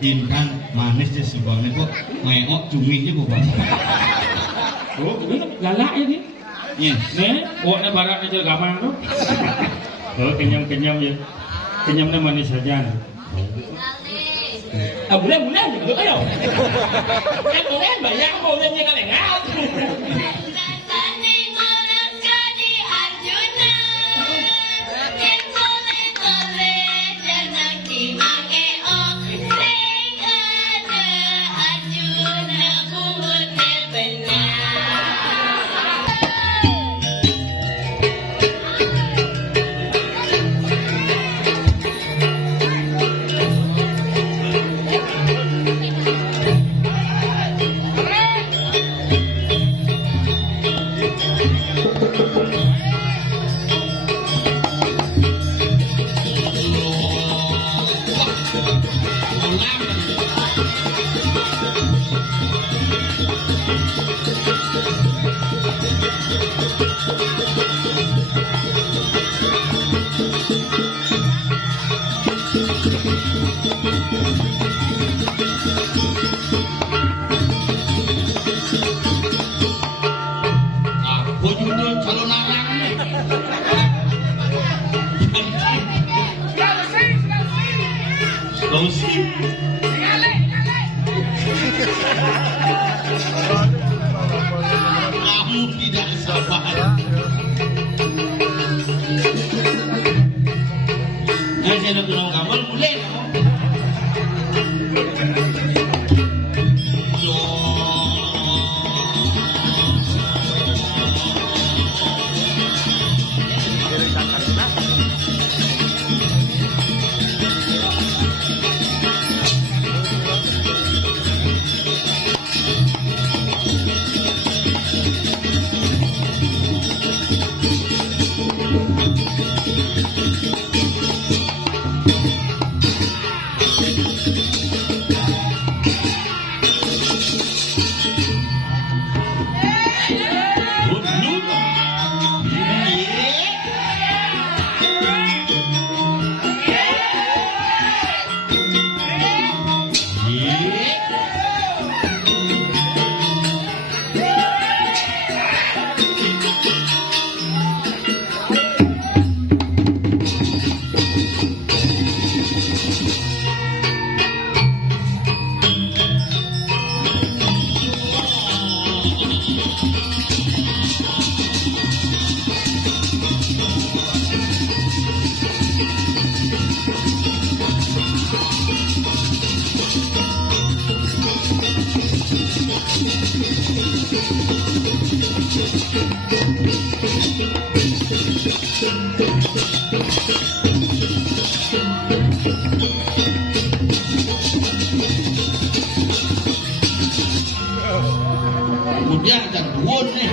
Intan manis ya si bang kok ngengok cumi kok bang. Oh, ini galak ya nih. Nih, na barak aja gampang tuh. Oh, kenyam-kenyam ya. Kenyamnya manis saja. Boleh, ayo. Boleh, bayang bolehnya kan enggak. Kamu tidak sabar. Saya ada tunang kamal mulai. Udah terbuon nih.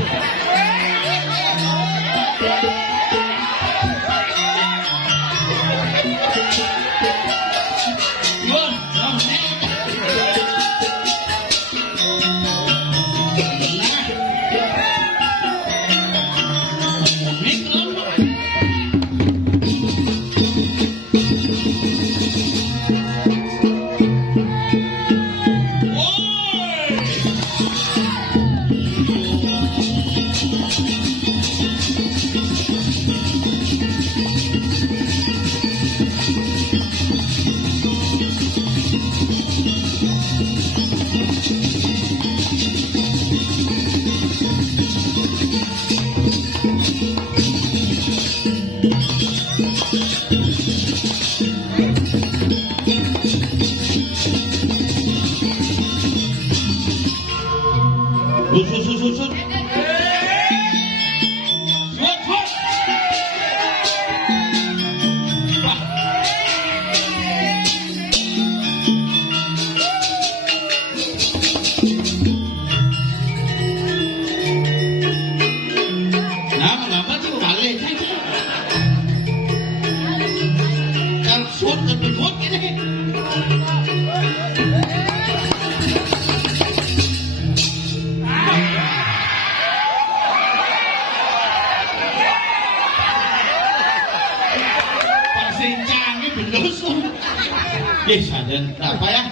Sajen tak apa ya?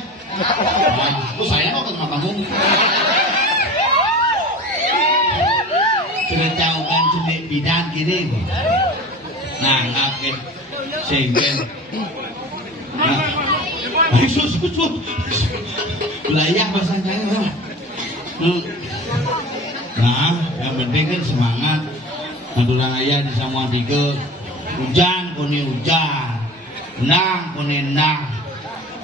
Nah, saya kok ketemu kamu. Cercaukan jenik bidan gini. Nah, ngaget sehingga. Nah, sus. Wilayah bahasa saya. Nah, yang penting kan semangat. Aturan ayah di Samuan 3. Hujan kone hujan, nang kone nang.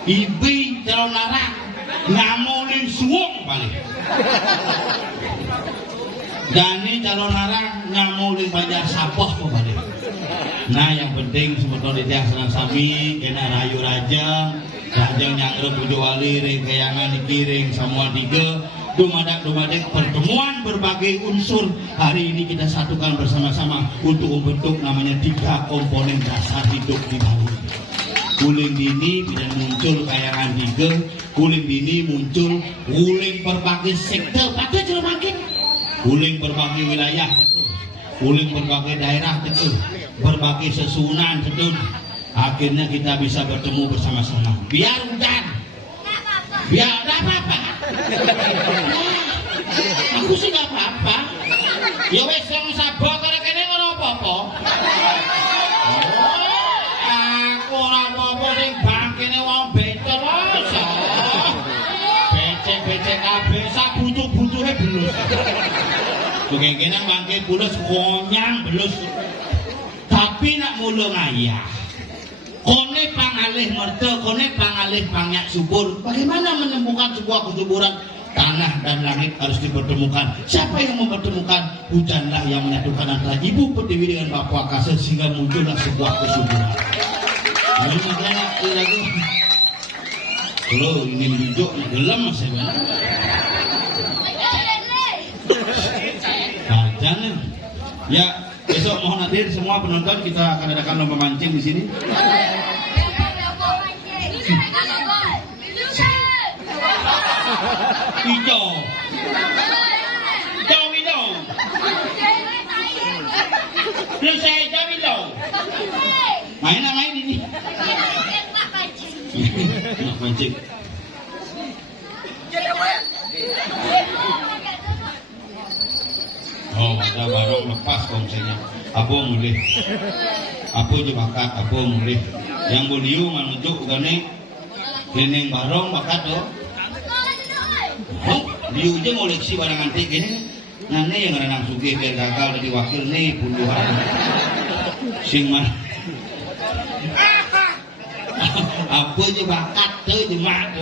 Ibi calon larang ngamulin suwung balik. Dani calon larang ngamulin banyak sapah balik. Nah, yang penting sebetulnya dia senang sami, kena rayu rajang nyangre pujo wali, rengkayangan dikiring Samuan 3. Dumadak pertemuan berbagai unsur. Hari ini kita satukan bersama-sama untuk membentuk namanya 3 komponen dasar hidup di Bali. Kuling dini tidak muncul kayangan 3, kuling dini muncul kuling berbagai sektor pada makin kuling berbagai wilayah betul, kuling berbagai daerah betul, berbagai sesunan betul. Akhirnya kita bisa bertemu bersama-sama. Biar hujan, biar ada apa-apa. Aku sih gak apa-apa. Ya wes yang sabar karena kene ora apa-apa. Aku ora apa-apa sing bangkene wong becek wae. Becek kabeh sak butuh-butuhe belus. Kene bangke bulus konyang belus. Tapi nak mulung ayah. Kone pangalih merta, kone pangalih pangyak subur. Bagaimana menemukan sebuah kesuburan? Tanah dan langit harus dipertemukan. Siapa yang mempertemukan? Hujanlah yang menyatukan antara Ibu Pertiwi dengan Bapak Akasa sehingga muncullah sebuah kesuburan. Ini makanya lagu. Kalau ingin tunjuk, gelem masih banyak. Jangan. Ya, besok mohon hadir semua penonton, kita akan adakan lomba mancing di sini. Hijau. Selesai hijau. Main ini. Mancing. Oh, ada barang lepas kongsinya. Apa mulai? Apa jebakat? Apa mulai? Yang beliau menunjuk gane geneng barang bakat tuh. Oh, dia aja ngoleksi barang antik gini. Nane yang renang sugih biar gagal jadi wakil nih puluhan. Sing mah. Apa jebakat tuh jemak.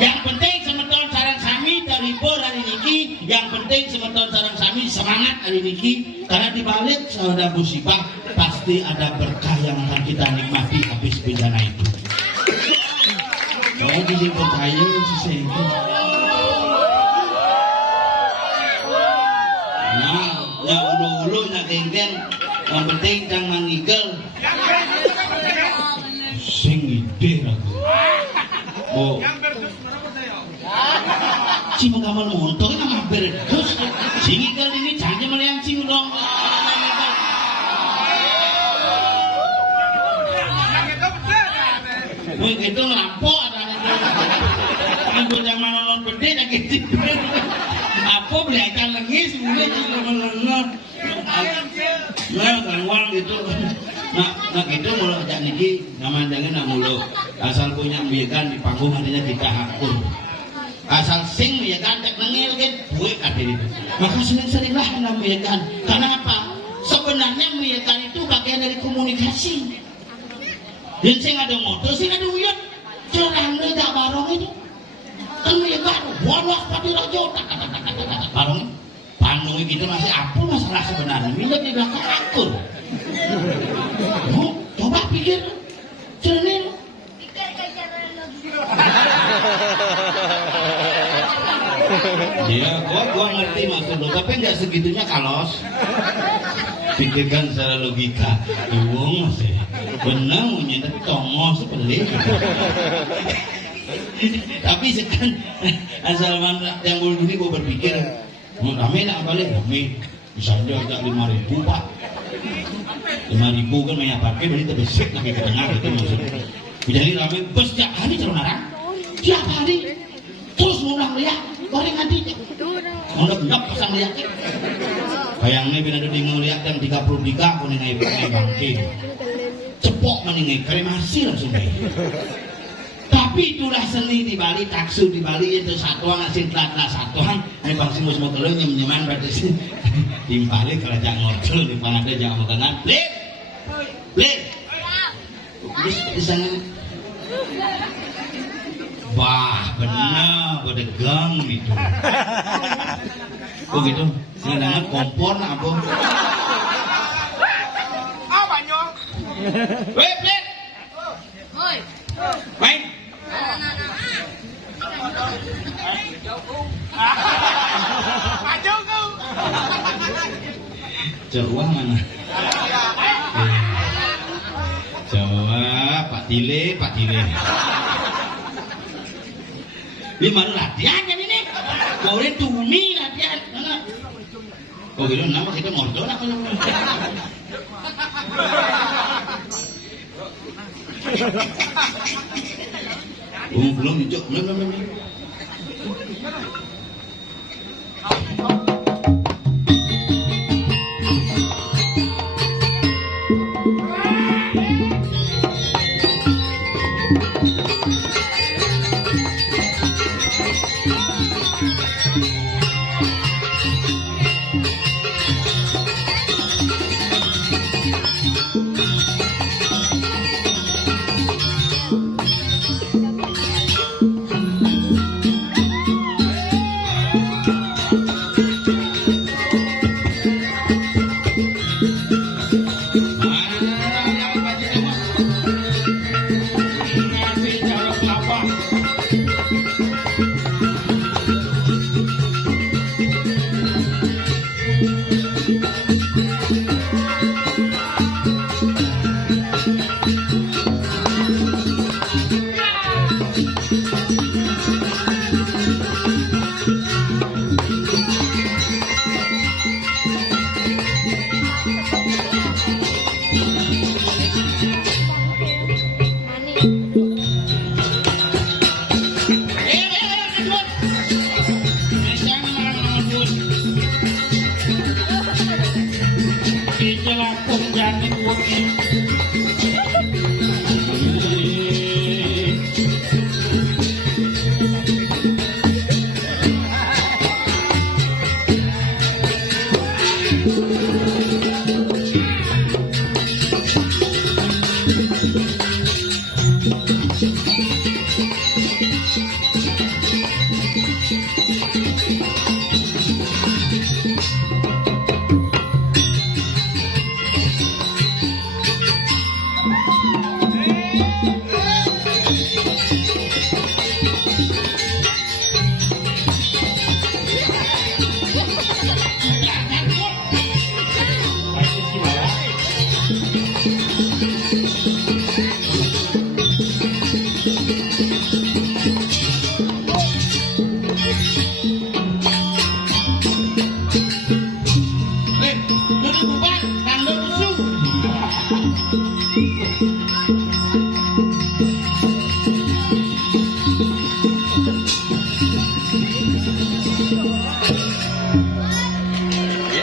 Yang penting semeton sarang sami dari bor hari niki. Yang penting semeton sarang sami semangat hari niki. Karena dibalik ada musibah pasti ada berkah yang akan kita nikmati habis bencana itu. Kalau di percaya sih itu. Nah, ya ulu-ulu nak geng-geng. Yang penting jangan ngigel. Sing ide aku. Oh. Si mengkamal montok ini mampir terus. Sing ngigel ini jangan melihat sing dong. Wih itu ngerampok ada. Ibu zaman nonton gede nak gitu. Apa belajar lengis mulai ngelengah. Nah gangguan gitu. Nah gitu mulai ajak niki namanya nak mulu. Asal punya miyakan di panggung artinya kita akur. Asal sing miyakan cek nengil kan buik ada itu. Maka sering-seringlah miyakan. Karena apa? Sebenarnya miyakan itu bagian dari komunikasi. Dan sing ada motor, sing ada uyut. Celana tak barong itu. Kan miyakan. Walah pati rajo. Barong Bandung gitu masih apa masalah sebenarnya? Miyak di belakang akur. Oh, coba pikir. Celenil. Iya, gua ngerti maksud lo, tapi nggak segitunya kalos. Pikirkan secara logika. Iwong masih benar punya, tapi tongos pelik. Tapi sekarang asal yang bulu ini gua berpikir, mau rame nak balik rame. Misalnya agak 5.000 pak. 5.000 kan banyak parkir, berarti terbesar lagi ke tengah gitu maksudnya. Jadi rame bus tiap hari calon arang. tiap hari terus ngulang lihat goreng nanti ngendap pasang lihat bayangnya bila ada bingung lihat yang 33 kuning air bangke cepok meningai kremasi langsung baik. Tapi itulah seni di Bali, taksu di Bali itu satuan asin telat satuan ini bang simus mau telur nyeman berarti sih timpali kerajaan ngocol di panada jangan makanan blik terus di sana wah benar bedegang gitu oh gitu sedangkan kompor apa banyok blik baik maju kau Jawa mana Jawa Pak Tile ini baru latihan kan ini boleh tumi latihan oh gitu nama kita mordor apa belum hijau belum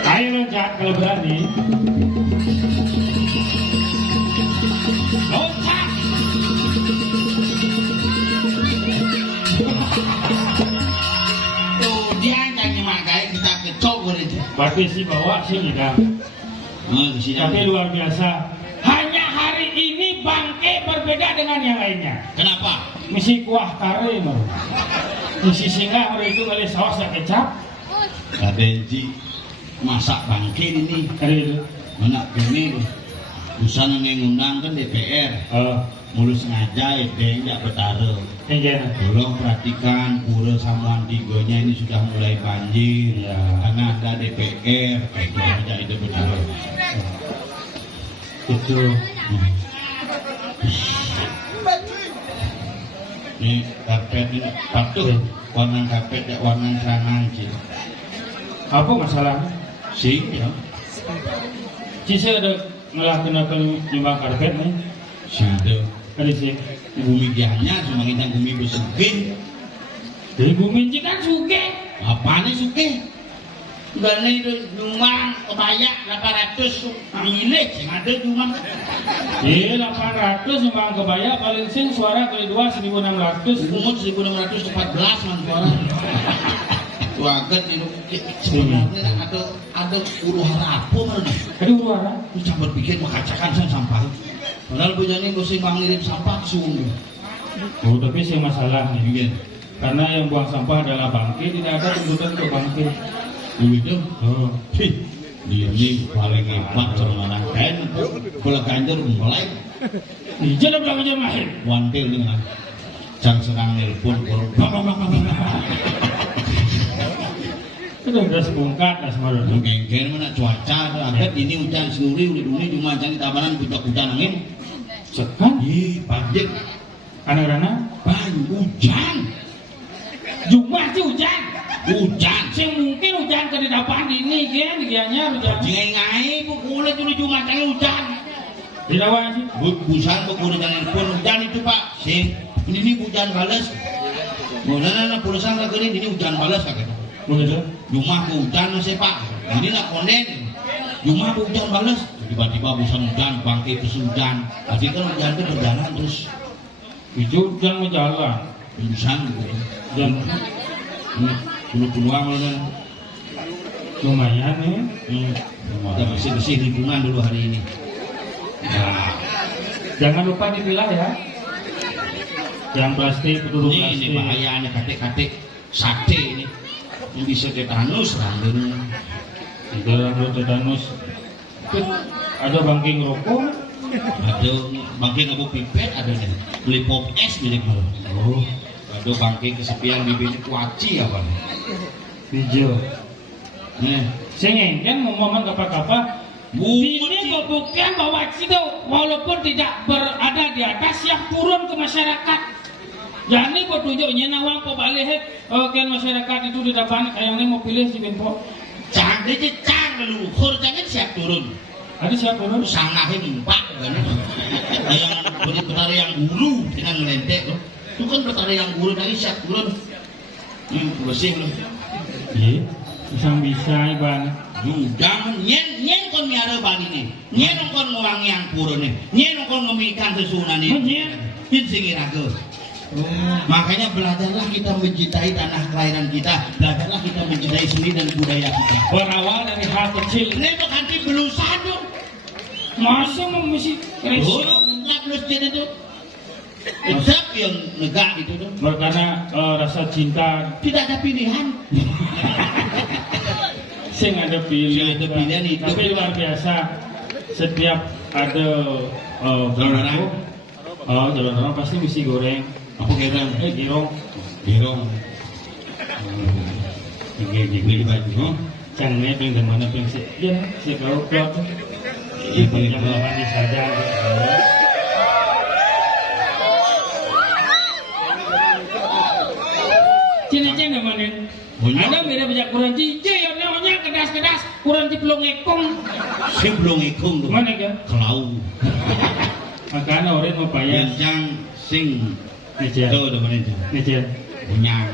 Ayo loncat kalau berani. Loncat. Tuh dia jangan makanya kita kecobor itu. Berarti si bawa sih tidak. Tapi luar biasa. Hanya hari ini bangke berbeda dengan yang lainnya. Kenapa? Misi kuah kare, misi singa hari itu oleh saus dan kecap. Benji masak bangke ini. Mana ini? Usaha ngundang kan DPR. Mulus sengaja itu nggak bertaruh. Tolong perhatikan pura Samuan Tigonya ini sudah mulai banjir ya. Karena ada DPR itu aja itu bertaruh. Itu ini karpet ini patuh warna karpet ya warna serangan sih. Apa masalahnya? Sih ya. Cisa ada ngelakuin nyumbang karpet nih. Sih ada. Ada sih. bumi gianya cuma ngintang bumi bersugih. Dari bumi kan sugih. Apane sugih? Bane itu nyumbang kebayak 800 milih sing ada nyumbang. 800 nyumbang kebayak paling sing suara kali 2 1.600. Umut 1.614 man suara. Waget itu sebenarnya ada uruhara apa mana? Ada uruhara? Itu campur bikin makacakan sampah. Padahal bujani mesti mengirim sampah ke sungai. Oh, tapi sih masalah nih. Karena yang buang sampah adalah bangke, tidak ada tuntutan ke bangke. Begitu? Oh. Dia ini paling hebat sama anak kain. Kalau ganjar mulai. Jangan bilang aja mahir. Wantil dengan jangan serang nelpon. Itu udah sebungkat lah semua dulu. Gengger mana cuaca agak ini hujan suri uli cuma jangan tabanan hujan angin. Sekan? Ih, banjir. Anak-anak? Hujan. Jumat sih hujan. Hujan. Sing mungkin hujan ke di depan ini kan dianya hujan. Ngai-ngai pukul itu Jumat yang hujan. Di dawan sih. Busan pukul dengan pun hujan itu Pak. Sing ini hujan balas. Mana pulusan lagi ini hujan balas kagak. Begitu. Jumat hujan masih Pak. Ini lah konen. Jumat hujan balas. Tiba-tiba busan hujan bangkit terus hujan. Tadi kan hujan itu berjalan terus. Itu hujan berjalan. Busan gitu. Dan puluh-puluhan kan. Lumayan nih. Kita bersih-bersih lingkungan dulu hari ini. Nah, jangan lupa dipilah ya. Yang plastik, peluru plastik. Ini bahayanya katik-katik sate ini. Ini bisa tetanus rambut. Rambut tetanus. Ada bangking rokok. Ada bangking abu pipet ada nih. Beli pop es milik lo. Oh. Ada bangking kesepian bibirnya kuaci apa nih? Hijau. Nih. Kan momen kapal-kapal. Ini membuktikan bahwa itu walaupun tidak berada di atas yang turun ke masyarakat. Jadi petunjuknya nawang pebalik kan masyarakat itu di depan kayaknya mau pilih si Benpo. Cang dia cang leluhur jangan siap turun. Ada siap turun? Sangahin empat kan. Yang petani yang guru dengan ngelentek loh. Itu kan petani yang guru dari siap turun. Bersih loh. Iya. Bisa bang. Jangan nyen kon miara bali nih. Nyen kon nguang yang purun nih. Nyen kon ngemikan sesunan nih. Nyen singiraga. Makanya belajarlah kita mencintai tanah kelahiran kita. Belajarlah kita mencintai seni dan budaya kita. Berawal dari hal kecil. Ini nanti belusa dong. Masa mesti Oh, nggak belus jadi tuh. Tetap yang negak itu tuh. Karena rasa cinta tidak ada pilihan. Sing ada pilihan. Ada pilihan itu. Tapi luar biasa. Setiap ada Jorong. Jorong pasti mesti goreng. Apa gerong? Girong. Gerong. Ini baju. Canggih ping dan mana ping sih? Ya, si kau klot. Ini punya manis saja. Cina-cina mana? Ada mirip banyak kurang cici, yang namanya kedas-kedas, kurang ciplong ekong. Ciplong ekong tuh. Mana kan? Kelau. Makanya orang mau bayar. Yang sing. Necel. Tuh udah mana itu? Necel. Unyang.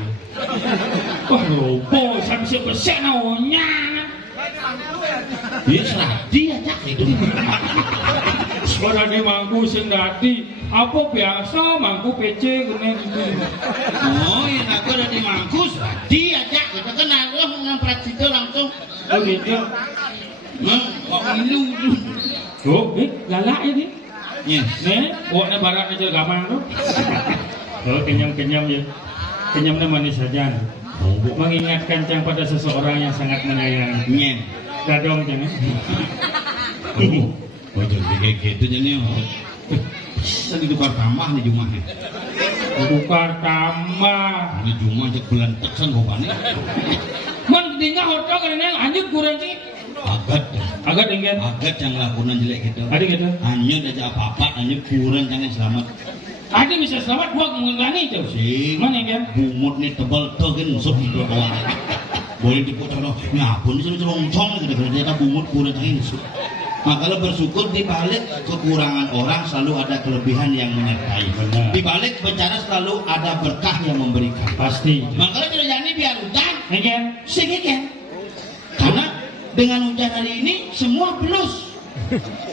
Wah lupa, sampai sebesar unyang. Dia serati aja itu. Suara di mangku sendati, apa biasa mangku PC gini gitu. Oh, yang aku ada di mangku serati aja. Kita kenal lah mengamprat situ langsung. Oh gitu. Kok ilu tu? Oh, galak ini. Nih, Wak na barat aja gampang tu. Oh, kenyam-kenyam je. Kenyamnya manis saja. Mengingatkan cang pada seseorang yang sangat menyayangi. Nyen. Gadong jangan. Oh, jadi kayak gitu jadi. Tadi tukar tambah nih Jumah. Tukar tambah. Ini Jumah cek bulan teksan gopane. Man tinggal hotel karena lanjut kurang sih. Agak tinggal. Agak yang lakukan jelek gitu. Ada gitu. Hanya aja apa-apa, hanya kurang jangan selamat. Ada bisa selamat buat mengulangi itu. Mana kan? Bumut nih tebal tuh kan musuh itu doang. Boleh diputar loh. Ngapun sih loncong gitu. Ternyata bumut kurang jangan musuh. Maka bersyukur di balik kekurangan orang selalu ada kelebihan yang menyertai. Benar. Di balik bencana selalu ada berkah yang memberikan. Pasti. Maka tidak jadi biar hujan, Egen. sing. Karena dengan hujan hari ini semua belus.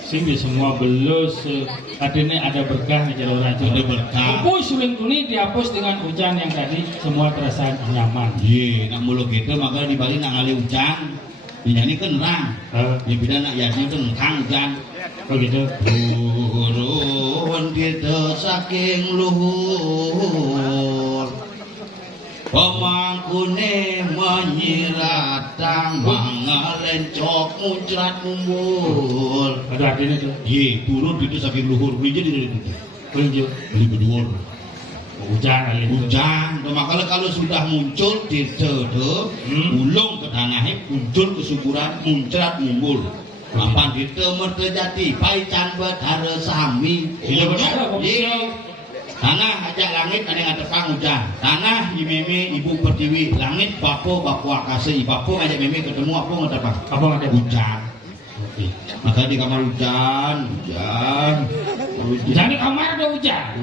Sehingga semua belus artinya ada berkah nih orang itu. Ada berkah. Kupui suling tuni dihapus dengan hujan yang tadi semua terasa nyaman. Iya, nak mulu gitu maka di Bali nak ngali hujan. Ini kan nerang. Di bidang nak yasnya kan nerang hujan. Oh gitu. Turun kita saking luhur. Pemangkune menyiratang mangalencok muncrat mumbul. Ada artinya tuh. Ye, turun itu saking luhur. Beli jadi itu. Beli berdua. Hujan kali itu. Hujan. Makanya kalau sudah muncul dede, ulung ke tanahnya muncul kesuburan muncrat mumbul. Apa gitu mertejati paican betara sami. Iya benar. Tanah ajak langit ada yang tepang hujan. Tanah meme ibu pertiwi langit bapo akase bapo ajak meme ketemu apa nggak tepang? Apa ada Hujan. Maka di kamar hujan. Jadi kamar ada hujan.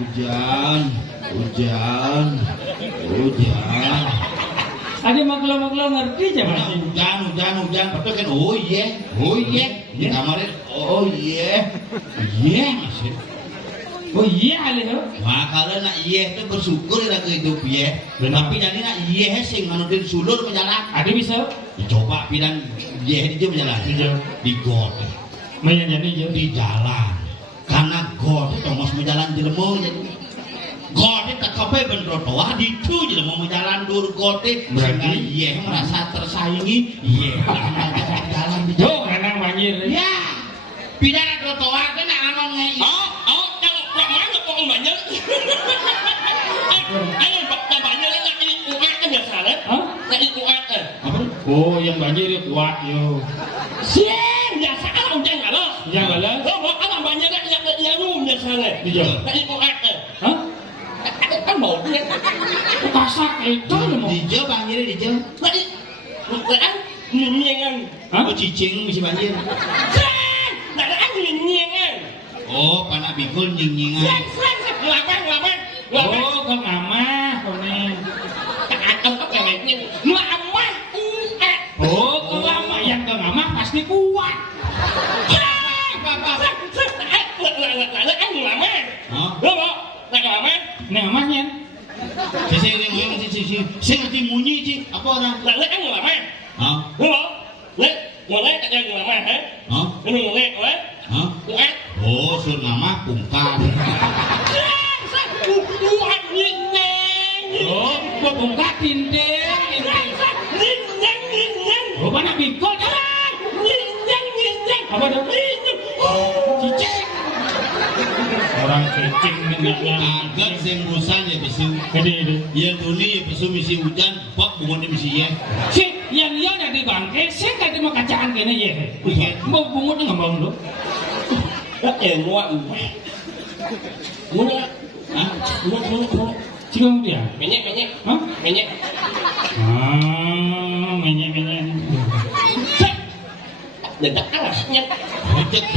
Hujan. Ada maklo ngerti aja masih. Hujan. Betul kan? Oh iya. Di kamarnya. Oh iya. Masih. Oh iya alih. Wah kalau nak iya itu bersyukur ya ke hidup iya. Benar. Tapi jadi nak iya sing manudin sulur menjalan. Ada bisa? Dicoba pidan iya di menjalan. Di got. Menyanyi Di jalan. Karena got itu mas menjalan jelema jadi. Got itu kape ben trotoar di tu jelema menjalan dur got berarti iya merasa tersaingi. Iya jalan di yo renang banjir. Ya. Pidan trotoar kan anon ngai. Banyak. Ayo banyak lagi kuat kan biasa lah. Lagi kuat kan. Oh yang banjir ya kuat yo. Siang biasa kan hujan nggak lah. Hujan nggak lah. Oh kalau banyak kan yang biasa lah. Iya. Lagi kuat kan. Hah? Kan mau dia. Kasak itu mau. Dijo banjir dijo. Lagi kan nyenyengan. Oh cicing mesti banjir. Nggak ada nyenyengan. Oh panak bikul nying-nyingan. Ngelapan. Oh kok ngamah kok nih. Apa kayaknya ngamah. Oh kok ngamah yang ke ngamah pasti kuat. Nih ngamahnya. Saya ngerti munyi cik. Apa orang? Hah? Oh sur nama pungkar. Oh gua bongkar dinding. Oh mana bikol jalan. Apa dong? Cicing. Orang cicing minatnya. Agak sing rusan ya bisu. Gede. Ya tuni ya bisu misi hujan. Pak bunga di misi ya. Si yang dia ada di bangke, saya kata mau kacaan kena ya. Mau bungut nggak mau lo? Muna. Cium dia. Menyek. Hah? Menyek. Menyek. Dedak alasnya. Dedak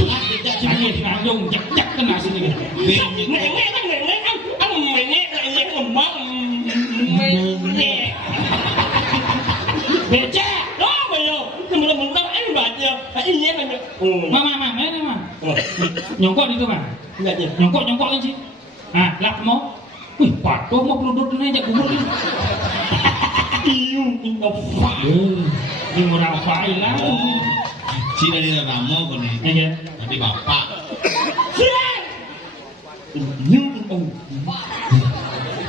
Cingin nanggung, jak kena sini. Beca. Oh, bayo. Temen-temen anh baca. Ini kan. Mama. Nyongkok di itu kan? Nyongkok kan sih. Ah, lap mau. Wih, patuh mau peluduk ini aja kubur ini. Iyo, apa? Ini murah fail lah. Si dari Ramo kan nih. Iya. Tadi bapak.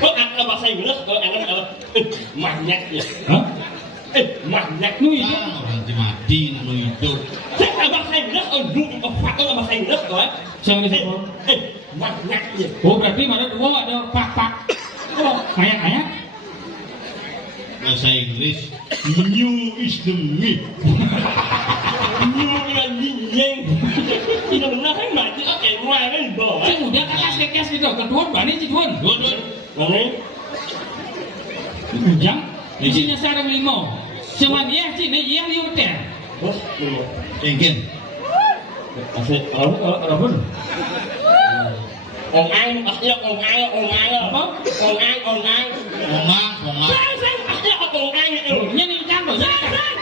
Kok ada bahasa Inggris? Kalau ada manyak ya. Hah? Manyak Nu itu. Orang mati nak nu hidup. Saya bahasa Inggris, apa bahasa Inggris kau? Siapa disebut? Manyak ya. Oh berarti ada dua ada pak. Oh, ayat. Bahasa Inggris. New is the meat. New là nhìn. Thì nó nó thấy mà chứ ở ngoài cái bò. Chứ udah kekas gitu, kedua bani sih tuan. Dua. Ini. Ujang, isinya sarang limo. Cuman ya sih, ini yang di hotel. Enggen. Masih apa pun? Ongang, asli ongang. Apa? Ongang. Ongang. Sang, asli ongang itu. Bunyi nih kan loh. Ongang.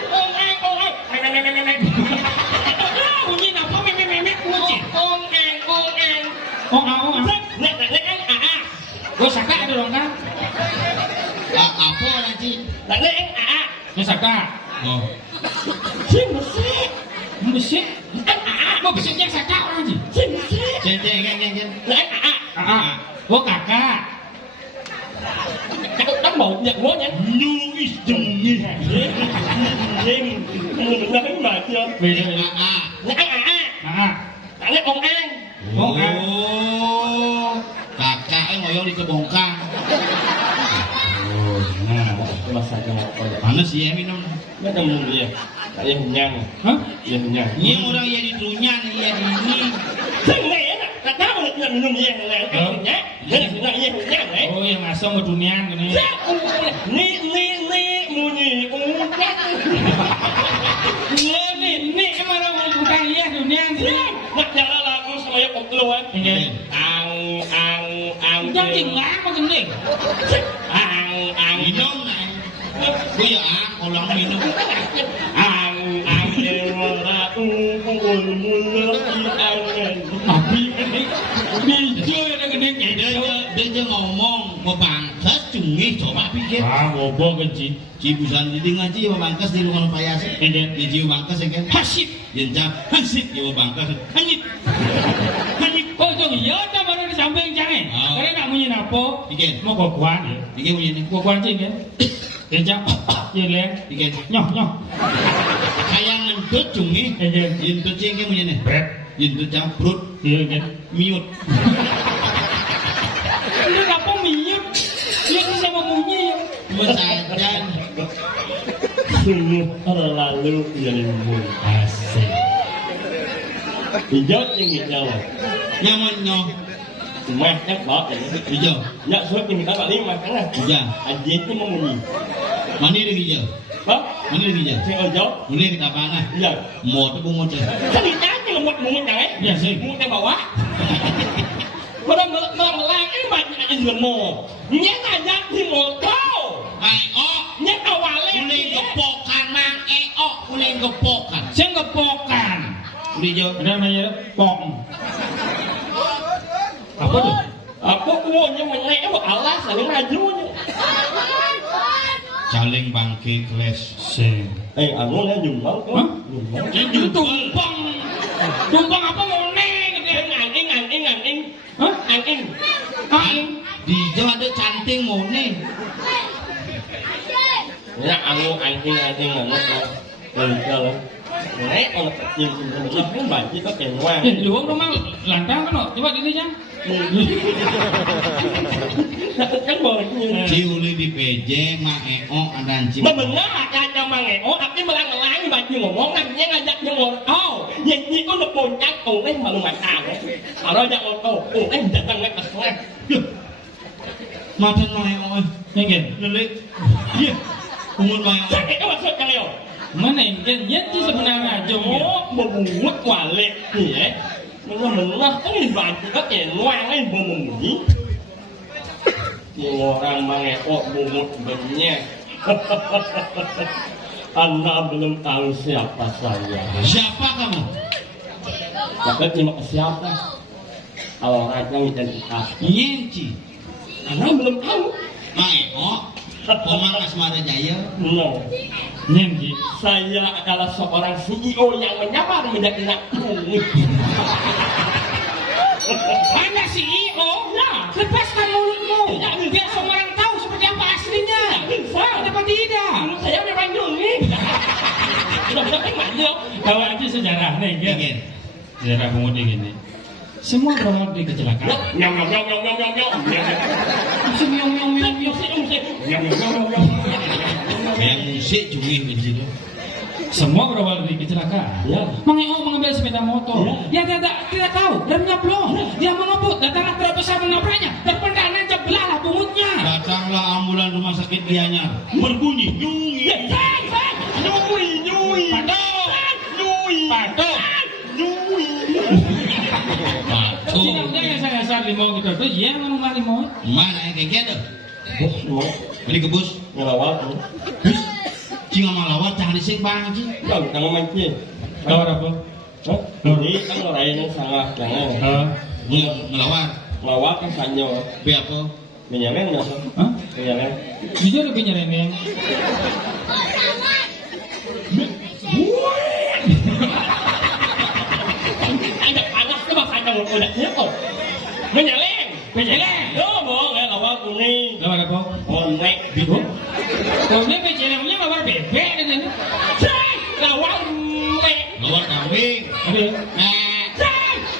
Bunyi apa? Memek kunci. Ongang. Oh. Nek kan AA. Gue saka ada dong kan? Apa nanti? Nek AA. Gue saka. Oh. Sing Besik. Mau besiknya saka orang sih. Sing. Ceng. Nek AA. Oh kakak. Cakap tak mau nhận ngố nhé. Nuis dengih. Nhìn nó thấy mệt chưa? Beda. Nek AA. Tak nek ongang. Oh. Kakak ngoyong di kebongkang. Oh, nah. Masanya apa ya? Panas ya minum. Nó tầm gì vậy? Tại vì hình nhang. Hah? Iya hình nhang. Ini orang ya di trunyan ya di ini. Sing này á, ta tahu là nhận minum gì là cái hình nhang. Nên là gì hình nhang đấy. Oh yang masuk ke dunia gini. Ni munyi ungkat. Ini emang orang bukan ya dunia sih. Nak jalan lagu sama yang keluar. Ini. Ang. Jangan tinggal apa gini. Ang. Minum nah. Gue ya orang minum. Ang lewat mulu angen. Tapi ini bijou yang gede Dia ngomong mau bangkas cungi coba pikir. ngobong kan Ci. Cibusan jadi ngaji mau bangkas di rumah payas. Ini. Di jiu bangkas ya kan. Hasib. Jenjang hasib ya mau bangkas. Hanyit. Oh jong iya ta baru di samping jangan. Karena nak munyi napo. Bikin. Mau kokuan ya. Bikin punya ini. Kokuan Ci kan. Jenjang. Jeleng. Bikin. Nyoh. Kayak ngentut cungi. Ngentut cengke punya ini. Bret. Ngentut camprut. Iya kan. Miut. Ini apa miut? Dia bisa memunyi. Mesajan. Sungguh terlalu ilmu. Asik. Hijau yang hijau. Nyamannya. Mah kan bawa ya. Hijau. Ya sudah kita tak lima kan. Iya. Aja itu memunyi. Mana dia hijau? Hah? Mana dia hijau? Saya hijau. Mulai kita mana? Iya. Mau tu bungut. Kan ditanya lemot mungut kan? Ya sih. Mungut yang bawah. Melang ini banyak aja lemo. Nya ngajak di motor. Nya awalnya Mulai gepokan mang mulai gepokan. Saya ngepokan. Hijau. Ada namanya pok. Apa tuh? Apa kuonya menaik apa alas saling majunya. Saling bangke keles. Sing. Anu lah jumbang Hah? Jumbang. Itu tumpang. Tumpang apa mau neng? Angin. Hah? Angin. Di Jawa ada canting mone. Ya angin banget lah. Kalau naik kalau itu banci có tiền ngoan. Luang rumah lantang kan? Coba gini Jang. Kan boleh. Ciuli di PJ mang ada anjing. Benar ada yang mangeo, tapi melang-melang baju ngomong namanya ngajak nyengor. Oh, yang itu udah puncak orang malu matang. Kalau ada orang datang ke kelas. Macan mang Yang lelik. Iya. Umur mang Sakit maksudnya Leo. mana yang sih sebenarnya Jong ya? Oh, membuat walik ya. Menah kan baju có tiền ngoan ấy bumuni. Orang mangeo bumut banyak. Anda belum tahu siapa saya. Siapa kamu? Maka terima siapa? Kalau raja identitas. Nyenci. Anda belum tahu. Mang Komang Asmara Jaya. No. Nyenji. Saya adalah seorang CEO yang menyamar menjadi anak kuning. Mana CEO? Ya. Lepaskan mulutmu. Ya, Biar semua orang tahu seperti apa aslinya. Bisa. Kenapa tidak? Saya memang nih. Sudah kan maju. Tahu aja sejarah nih, kan? Bikin. Sejarah pemuda gini. Semua berawal dari kecelakaan. Nyong. Yang musik cungi benci tu. Semua berawal dari kecelakaan. Ya. Mangeo mengambil sepeda motor. Ya. Dia tidak tahu remnya belum. Dia mengebut. Datanglah truk besar menabraknya. Terpental nancap belahlah pungutnya. Datanglah ambulan rumah sakit Gianyar. Berbunyi nyungi. Nyui. Patok. Waduh. Sini udah yang saya limau gitu tuh, iya ngomong limau. Mana yang kayak gitu? Bos mau Beli ke bus. ngelawat. Bus. Cing ngalawat cah di sing bang cing. Kan jangan mancing. Lawar apa? Hah? Ini kan ngerayain salah jangan. Ngelawat. Ngelawat kan sanyo. Be apa? Menyalen nggak sih? Hah? Menyalen. Jujur lebih nyerene. Ada panas ke makanya udah siap. Menyalen. Peceleng. Yo mau nggak lawat kuning. Lawar apa? Onek. Bingung. Kalau ini pecelengnya lawar bebek ini. Lawat mek. Lawat kambing. Ada.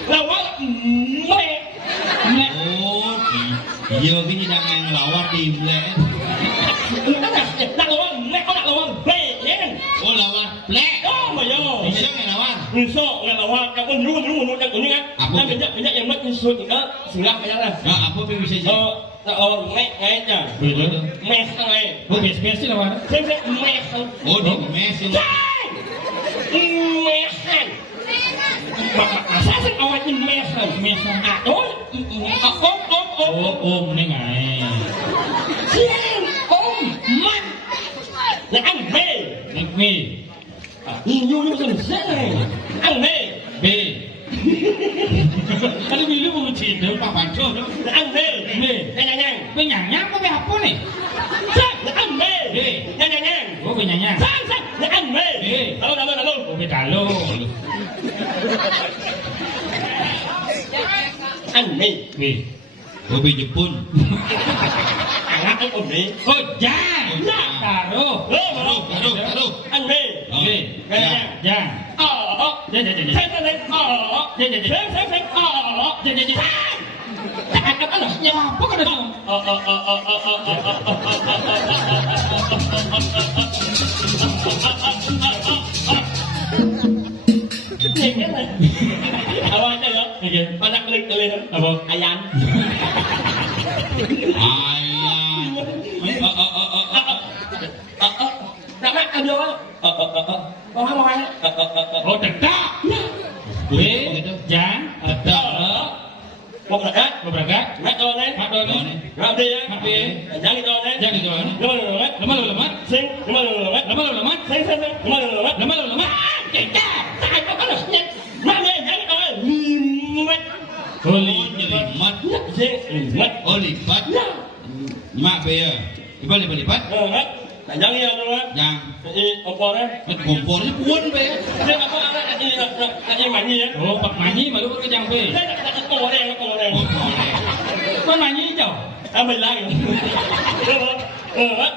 Lawat mek. Nek. Oh, iya gini dah main ngelawat di blek. Nak lawat mek kok nak lawat mek ya? Oh lawat blek. Oh mà yo. Bisa nggak lawat? Insya nggak lawat. Kamu dulu yang kuning kan? Apa? Kan banyak yang mek insya juga singgah kayak lah. Nah, apa yang bisa jadi? Mek kayaknya. Beda. Mek kali. Oh, biasa sih lawar. Saya mek. Oh, di mesin. Mehan. Masa sih awalnya mehan. Mehan. Aduh. Oh, ini ngai. Siang. Man. Là ăn bê. Nek mi. Nhu selesai. Ăn bê. B. Ada bilu mau cerita Pak Panco. Là ăn bê. Bê. Nhanh. Penyanyang apa be apa nih? Là ăn bê. Bê. Nhanh. Oh, penyanyang. Là ăn bê. Bê. Lalu. Oh, be dalo. Ăn bê. B. Kopi Jepun. Anak aku bê. Oh, jang. Taruh. Taruh. Ăn bê. B. Nhanh. Jang. Saya. Ya, apa kan itu? Awalnya ya, Oke. anak klik Apa? ayam. Ayam. Nama ada orang. Oh, dedak. B. Jang. Ada. Một là khác, Mau berangkat? mắt đôi đấy, Mak doni. mắt đi á, Mak đi. dáng đi đôi đấy, Jang di jalan. đúng rồi mắt, Lemah lu lemah. xin, đúng rồi mắt, Lemah lu lemah. xin, đúng rồi mắt, Lemah lu lemah. Cekak. tại có được nhanh, mắt đi dáng đi đôi, mắt, Holy. Oh, jelimat. xin, mắt, Oh, lipat. Mak be ya. Lipat. mắt, tại dáng đi đôi mắt, Yang đi ông bò đấy, kompornya puan be. dia apa đi mày gì á, Oh, Pak Manyi malu ke jang B. đây là cái cổ đen, Kau Manyi jauh. mình lại, mắt,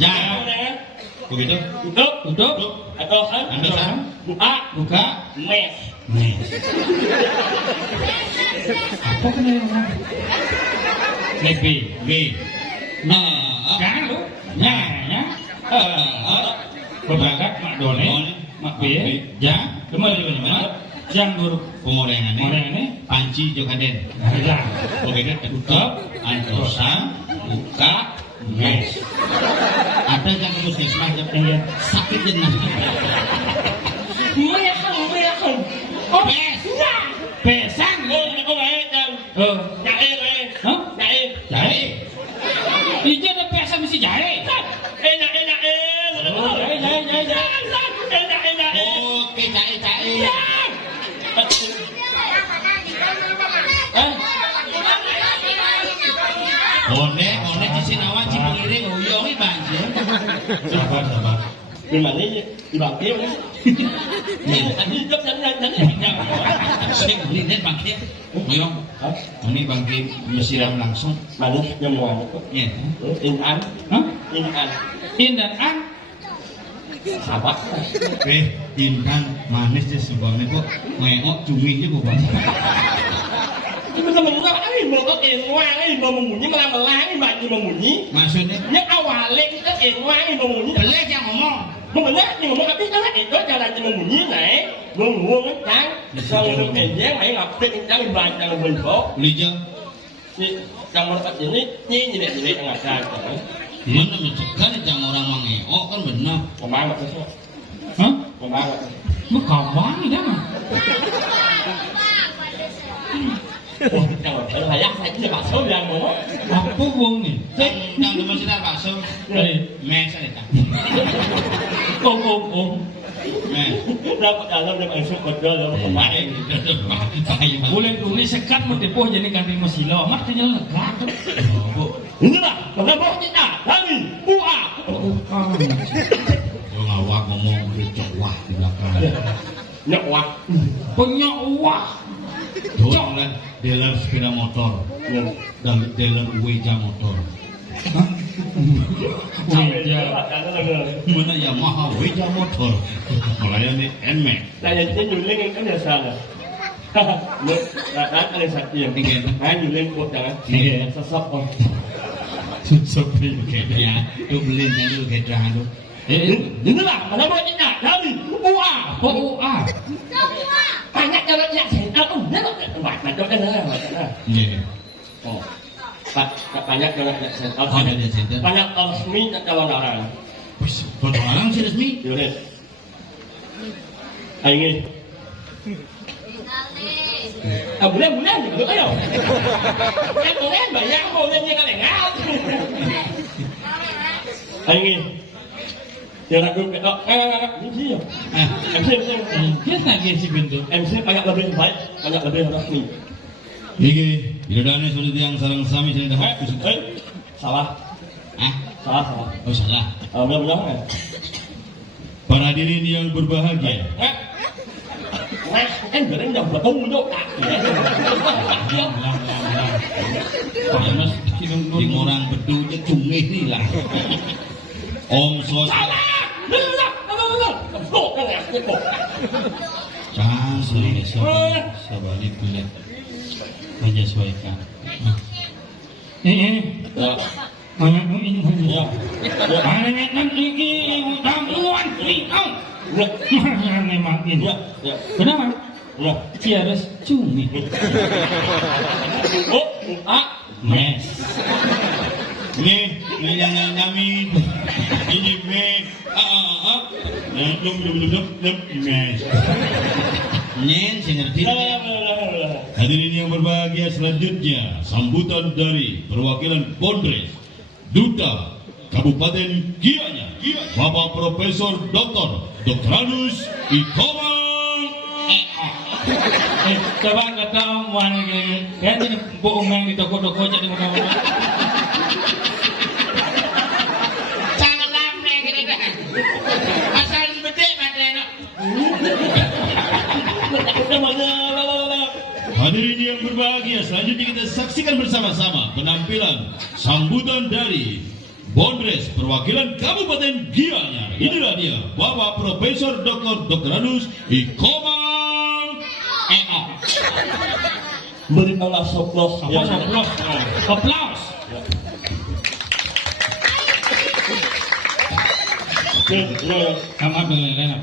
Yang. đen á, Begitu. đốt, Tutup. atau hả, Anda sah? buka, Buka. mẹ, Nih. Apa kena yang mana? Nek B. B. Jangan lu. Nya. Berangkat mak doni. Mak B. Jang. Lemah lu lemah. Jang buruk. Pemorengan Morengan ini. Panci Jokaden. Hilang. Begitu. Tutup. Antosa. Buka. Mes. Ada yang puskesmas yang sakit jenah. mẹ không, Mes. Pesan. Con này chàng, nhà em này, Hah? nhà em, Jahit. Ije ada pesan mesti jahit. nhà em, Oh, jahit. nhà em, Oke, cae. One di Sinawan Cipungiring uyong banjir. Sabar. nhưng mà đi bằng kia đấy, anh đi chấp nhận Saya beli net bangkit. Uyong. Ini bangkit mesiram langsung. mà đi nhầm ngoài Ya. in ăn, Hah? in ăn, In dan an. sahabat, Intan manis sih sebabnya kok ngeok cuming juga bang. nhưng mà mình có ấy mà có tiền ngoan ấy mà mình muốn nhưng mà làm mà láng mà nhưng mà muốn nhí, Maksudnya nhất áo hòa lên có tiền ngoan ấy mà muốn nhí, pelek yang ngomong. mà mình nói nhưng mà mình biết nó là tiền đó cho là nhưng mà muốn nhí này, luôn ấy trắng, xong rồi tiền dáng mày ngọc tiền trắng đi vàng trắng mình phố. Lijang. Trong một cái ini như vậy nggak sai Mana mencegah jangan orang mengeok kan benar. còn ba mặt thôi Hah? còn ba mặt Mức còn quá gì đó mà. Oh, kalau layak saya juga bakso bilang ngomong. Apa wong nih? Yang demen sinar bakso. Mes aja. Om. Mes. Dapat dalam dia masuk kodol dalam kemarin. Boleh dulu sekat mentipuh jadi kanti masilo. Amat kenyal lega. Inilah kenapa kita kami buah. Kalau ngawak ngomong cok wah di belakang. Nyok Penyok. Jualan dealer sepeda motor dan dealer Weja motor. Mana Yamaha Weja motor melayani NMAX. Saya jadi nyuling kan ya salah. Ada satu yang tinggi. Saya nyuling kok jangan. Sesap kok. Sepi ya. Itu beli dulu kita dulu. Inilah kenapa kita kami buah. UA. Banyak jalan yang saya tahu. Macam mana? Iya. Oh, banyak jalan yang saya tahu. Ada di center. Banyak resmi jalan orang. Kalau orang sih resmi. Yaudah. Ayo. Boleh juga ayo. Yang boleh banyak bolehnya kan enggak. Ayo. Yang aku ini ya. MC. Dia lagi si pintu. MC banyak lebih baik, banyak lebih resmi. Iki, iradane sulit yang sarang sami saya dah. Salah. Salah. Oh salah. Benar. Para hadirin yang berbahagia. Em gần đây là tung độ cả. Mas di orang bedunya cungi ni lah. Om Swastiastu. Jangan sabali kulit menyesuaikan. Ini memang ini. Kenapa? Harus cumi. Mes. Ini nyamin. Ini mes. Nyen saya ngerti. Hadirin yang berbahagia selanjutnya sambutan dari perwakilan Bondres Duta Kabupaten Gianyar Bapak Profesor Dr. Anus Ikomang. Coba kata mana kayak ini bohong yang di toko-toko jadi mana-mana. Jangan lama gini dah. Asal betul mana. Hadirin yang berbahagia, selanjutnya kita saksikan bersama-sama penampilan sambutan dari Bondres perwakilan Kabupaten Gianyar. Inilah dia Bapak Profesor Dr. Anus Ikomang. Beri Allah soplos. Aplaus. Kamu dengar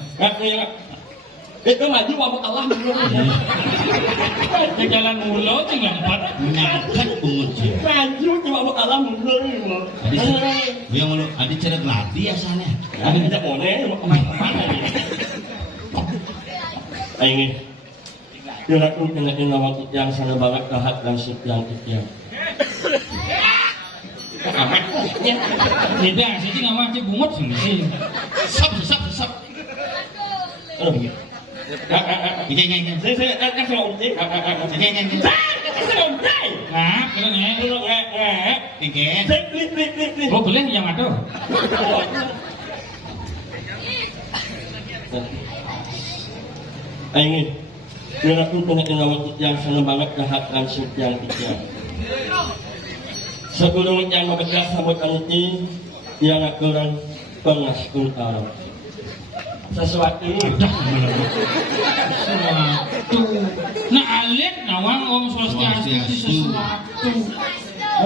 Itu maju wabuk Allah di jalan mulut tinggal 4 Menyakan penguji. maju cuma wabuk Allah mundur. Yang mau adik cara latih asalnya. Ada tidak boleh mau kemana-mana. Ini kira-kira kenain waktu yang sana banget kahat dan yang ikhtiar. tidak sih nggak mau bungut sih. Sap. Ini. Saya kan sama uji. Nah, keren ya. Oh boleh yang ada. Ini kira-kira kenain waktu yang sana banget kahat dan yang ikhtiar. Sebelum yang membekas sambut anti yang akan pengaskul Arab. Sesuatu. Nah alit nawang Om Swastiastu sesuatu.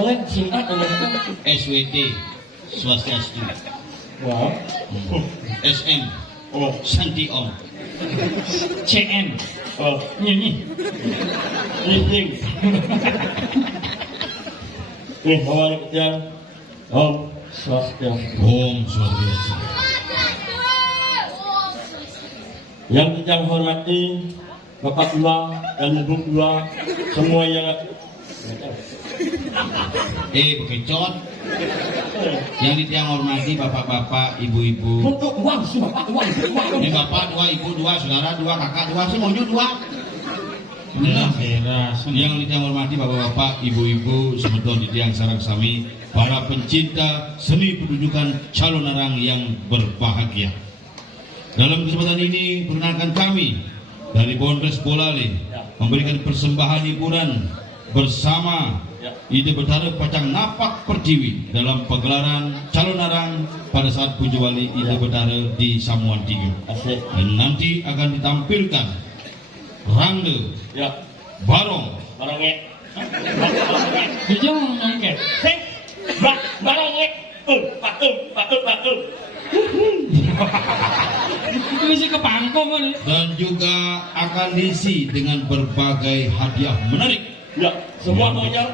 Oleh singkat dengan SWT Swastiastu. wow. SM Oh, Santi Om. CN. oh, Ini. ning. Nih, awal yang Om Swastiastu. Om Swastiastu. Yang kita hormati bapak dua dan ibu dua, semua yang bekecot. Yang ditiang hormati bapak-bapak, ibu-ibu. untuk uang sih bapak, uang. Ini bapak dua, ibu dua, saudara dua, kakak dua, sih maunya dua. Nah, beres. Yang ditiang hormati bapak-bapak, ibu-ibu, sebetul ditiang sarang sami, para pencinta seni pertunjukan calon arang yang berbahagia. Dalam kesempatan ini, perkenalkan kami dari Polres Bolale memberikan persembahan hiburan bersama Ide Betara Pacang Napak Pertiwi dalam pegelaran calon arang pada saat Puja Wali Ide Betara di Samuan Tiga. Dan nanti akan ditampilkan Rangde, Barong, Barongnya. Jangan nyongket. Sing, barongnya. Batu. Itu isi kepangkong kali. dan juga akan diisi dengan berbagai hadiah menarik. Ya, semua monyet.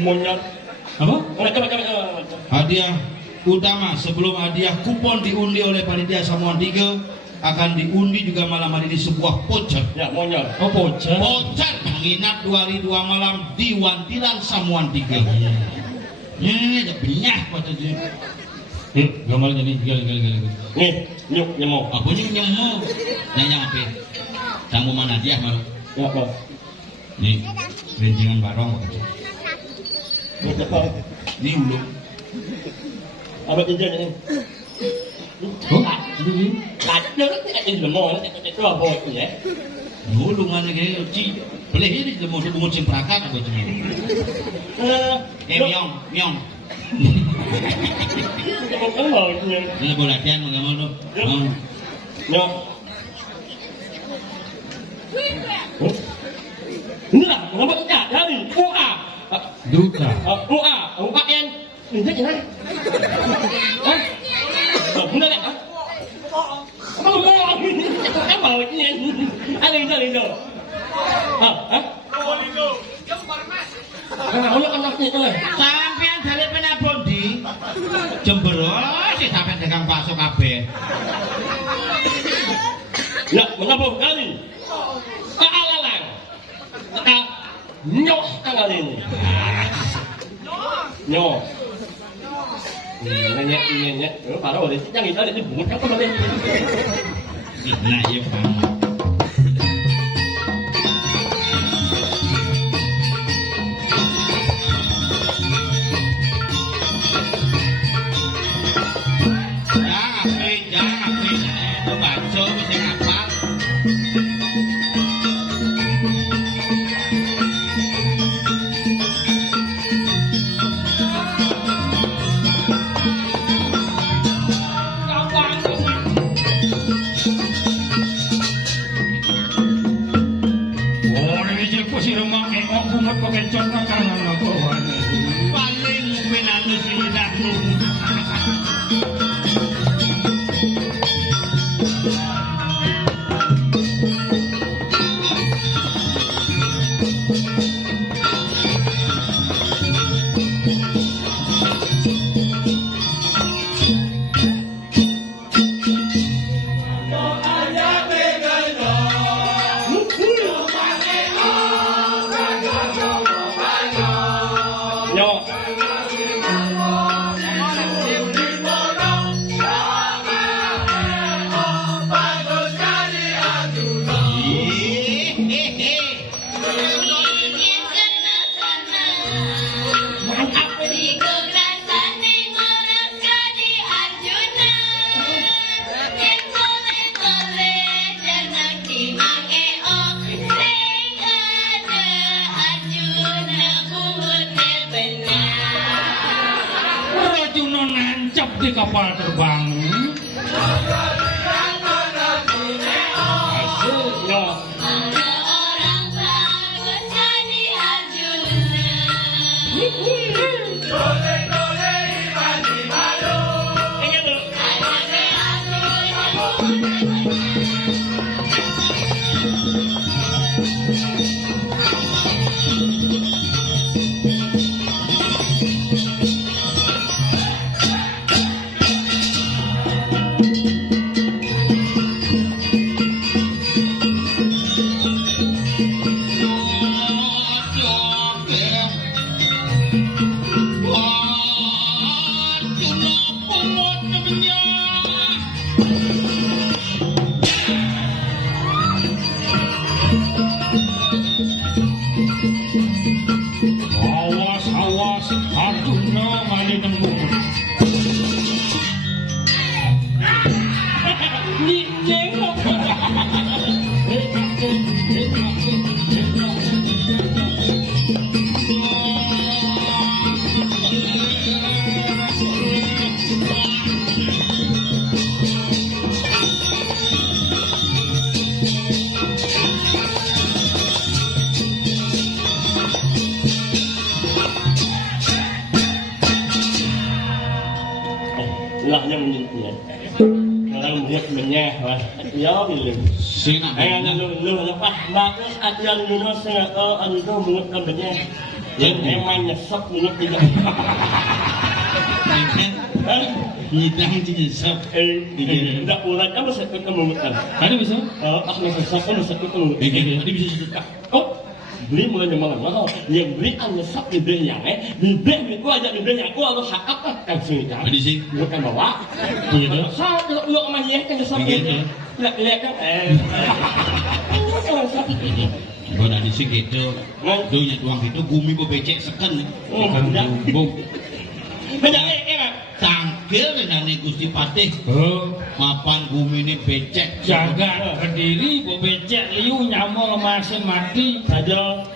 Monyet. Apa? Coba. Hadiah utama sebelum hadiah kupon diundi oleh panitia Samuan Tiga akan diundi juga malam hari ini sebuah voucher. Ya, monyet. Oh, bocah. Voucher menginap 2 hari 2 malam di Wantilan Samuan Tiga. Ini ada benyah pada dia. Gambarnya nih, gal. Nih, nyuk nyemok. Apa nih nyemu? Nanya apa? Kamu mana dia malu? Ya, Pak. Nih, rincingan barong. Ini ulung. Apa izin ini? Oh, Ada ini lemon, itu apa ya? Ulungan lagi, ci. Boleh ini mau cemprakan apa cuma? Miong. Ini boleh latihan mau tuh. Nyok. Ini lah, ngomong dari UA. duka. UAN. Ini gimana? Hah? Bener ya? Em bảo nhiên. Anh đi rồi. Hah? Sampean balik penabon di Jember. Sih sampean dagang bakso kabeh. Ya, mengapa kali? Kealalan. Nyok kali ini. Nyok. Nyek. Baru udah yang itu ada di bungut apa tadi? Nah, iya Pak. Paling penanu silidahmu. Di kapal terbang. Lah yang menyentuh. Orang lihat menyeh lah. Ya bilang. Sina. Lu lepas bagus ajaran dulu saya anu mulut menyeh. Yang emang nyesek mulut tidak. Nyidang nyesek. Tidak pulang kan masih ketemu mulut. Ada bisa? Aku nyesek kan masih ketemu mulut. Tadi bisa sedekah. Oh, beli mulai nyemangat mahal. Yang beli nyesek bibirnya, bibir itu aja bibirnya. Aku harus hakap kan sini kan. Tadi sih. Bukan bawa. Begitu. Saya lu sama dia kan nyesek. Lihat kan. Gua tadi sih gitu. Dunya tuang gitu gumi bo becek seken. Bung. Beda kan? Tangkil nani Gusti Patih. Oh, Mapan gumi ini becek. jaga berdiri, bo becek liu nyamol masih mati. Saja.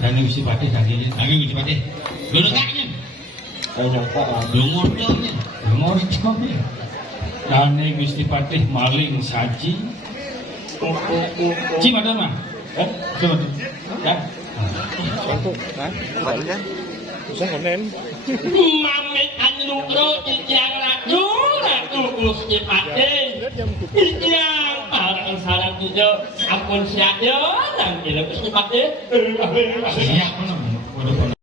Dan Gusti Patih tangkilin. Lagi Gusti Patih. Dono kaknya. Saya nyangka lah. Dongor donya. Nomor coba. Dan Gusti Patih maling saji. Cima ada mah? Coba. Ya. Mami anu ro yang ratu Gusti Patih. Yang parang sarang itu ampun siap yo dan Gusti Patih. Siap belum?